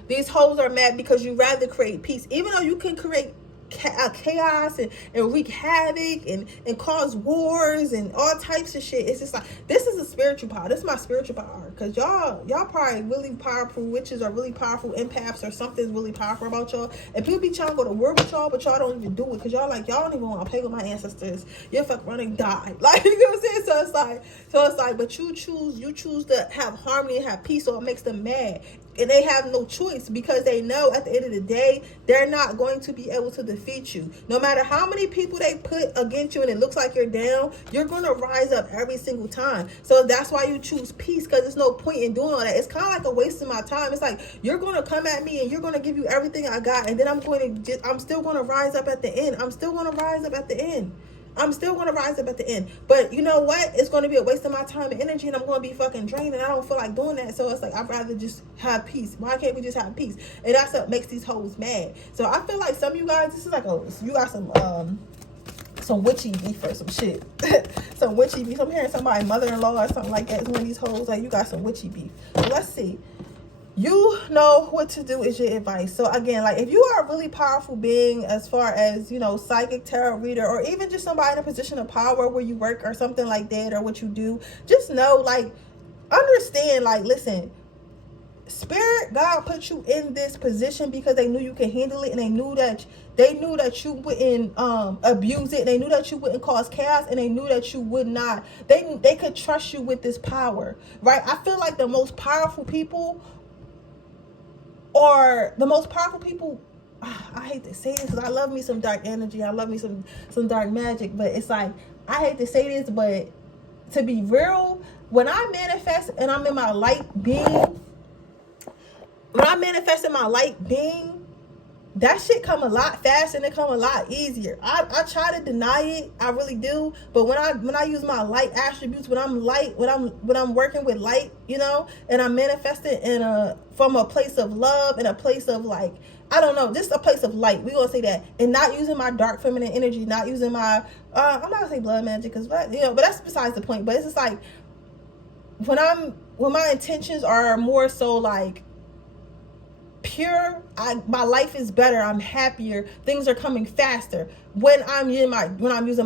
These hoes are mad because you rather create peace. Even though you can create chaos and wreak havoc and cause wars and all types of shit. It's just like, this is a spiritual power. This is my spiritual power. Because y'all probably really powerful witches or really powerful empaths, or something's really powerful about y'all. And people be trying to go to war with y'all, but y'all don't even do it. Because y'all like, y'all don't even want to play with my ancestors. You're fuck running die. Like, you know what I'm saying? So it's like, but you choose to have harmony and have peace, so it makes them mad. And they have no choice, because they know at the end of the day, they're not going to be able to defeat you. No matter how many people they put against you and it looks like you're down, you're going to rise up every single time. So that's why you choose peace, because there's no point in doing all that. It's kind of like a waste of my time. It's like, you're going to come at me and you're going to give you everything I got, and then I'm still going to rise up at the end. I'm still going to rise up at the end. But you know what? It's going to be a waste of my time and energy, and I'm going to be fucking drained, and I don't feel like doing that. So it's like, I'd rather just have peace. Why can't we just have peace? And that's what makes these hoes mad. So I feel like some of you guys, this is like, you got some witchy beef or some shit. Some witchy beef. I'm hearing somebody mother-in-law or something like that is one of these hoes. Like, you got some witchy beef. So let's see. you know what to do is your advice. So again, like if you are a really powerful being as far as, you know, psychic, tarot reader, or even just somebody in a position of power where you work or something like that, or what you do, just know, like, understand, like, listen, Spirit, God put you in this position because they knew you could handle it, and they knew that you wouldn't abuse it, and they knew that you wouldn't cause chaos, and they knew that you would not, they could trust you with this power, right? I feel like the most powerful people, I hate to say this because I love me some dark energy, I love me some dark magic, but it's like, I hate to say this, but to be real, when I manifest and I'm in my light being, that shit come a lot faster and it come a lot easier. I try to deny it, I really do, but when I use my light attributes, when I'm working with light, you know, and I'm manifesting from a place of love and a place of, like, I don't know, just a place of light, we gonna say that, and not using my dark feminine energy, not using my I'm not gonna say blood magic, because, you know, but that's besides the point. But it's just like when my intentions are more so like pure, my life is better, I'm happier, things are coming faster. When I'm using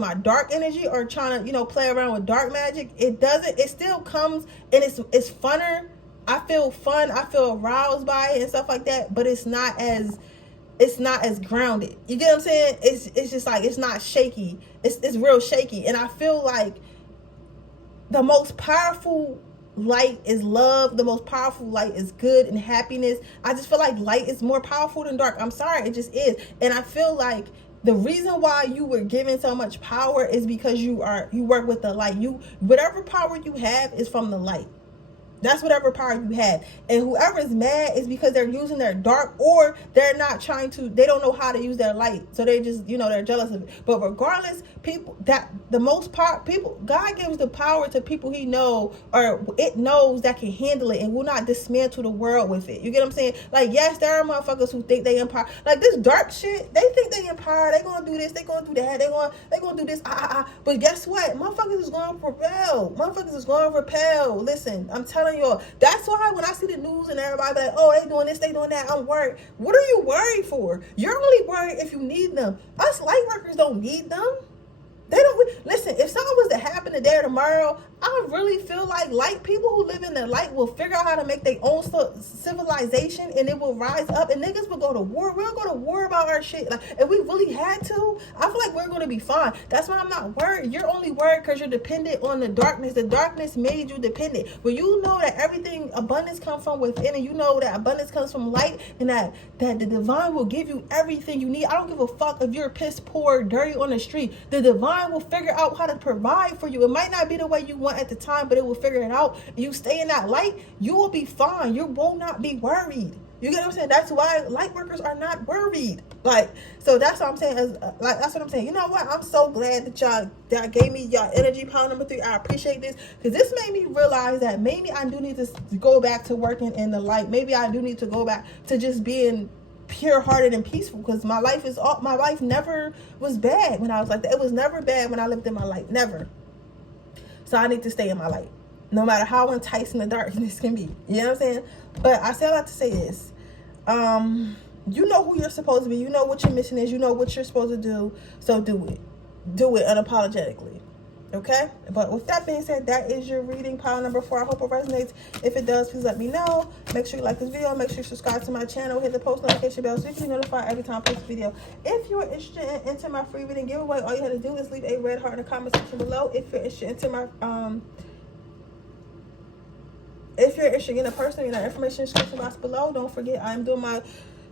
my dark energy or trying to, you know, play around with dark magic, it still comes, and it's funner. I feel fun, I feel aroused by it and stuff like that, but it's not as grounded. You get what I'm saying? It's just like, it's not shaky. It's real shaky. And I feel like the most powerful light is love. The most powerful light is good and happiness. I just feel like light is more powerful than dark. I'm sorry, it just is. And I feel like the reason why you were given so much power is because you work with the light. Whatever power you have is from the light. That's whatever power you have. And whoever is mad is because they're using their dark, or they don't know how to use their light. So they just, you know, they're jealous of it. But regardless, God gives the power to people he know, or it knows, that can handle it and will not dismantle the world with it. You get what I'm saying? Like, yes, there are motherfuckers who think they empower. Like this dark shit, they think they empower. They gonna do this, they gonna do that, they gonna do this. But guess what? Motherfuckers is gonna repel. Listen, I'm telling y'all, that's why when I see the news and everybody be like, oh, they doing this, they doing that, I'm worried. What are you worried for? You're only worried if you need them. Us light workers don't need them. They don't listen. If something was to happen today or tomorrow, I really feel like light people who live in the light will figure out how to make their own civilization, and it will rise up, and niggas will go to war. We'll go to war about our shit. Like, if we really had to, I feel like we're going to be fine. That's why I'm not worried. You're only worried because you're dependent on the darkness. The darkness made you dependent. But you know that everything, abundance comes from within, and you know that abundance comes from light, and that the divine will give you everything you need. I don't give a fuck if you're piss poor, dirty on the street. The divine will figure out how to provide for you. It might not be the way you want at the time, but it will figure it out. And you stay in that light, you will be fine. You will not be worried. You get what I'm saying? That's why light workers are not worried. Like, so that's what I'm saying. That's what I'm saying. You know what? I'm so glad that y'all gave me y'all energy pound number 3. I appreciate this, because this made me realize that maybe I do need to go back to working in the light. Maybe I do need to go back to just being pure-hearted and peaceful, because my life never was bad when I was like that. It was never bad when I lived in my light, never. So I need to stay in my light, no matter how enticing the darkness can be. You know what I'm saying? But I say a lot to say this. You know who you're supposed to be. You know what your mission is. You know what you're supposed to do. So do it unapologetically. Okay? But with that being said, that is your reading, pile number 4. I hope it resonates. If it does, please let me know. Make sure you like this video. Make sure you subscribe to my channel. Hit the post notification bell so you can be notified every time I post a video. If you're interested in entering my free reading giveaway, all you have to do is leave a red heart in the comment section below. If you're interested in entering my if you're interested in a person, information in the description box below. Don't forget, I'm doing my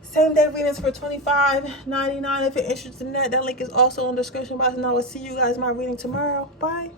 same day readings for $25.99. If you're interested in that link is also in the description box. And I will see you guys in my reading tomorrow. Bye.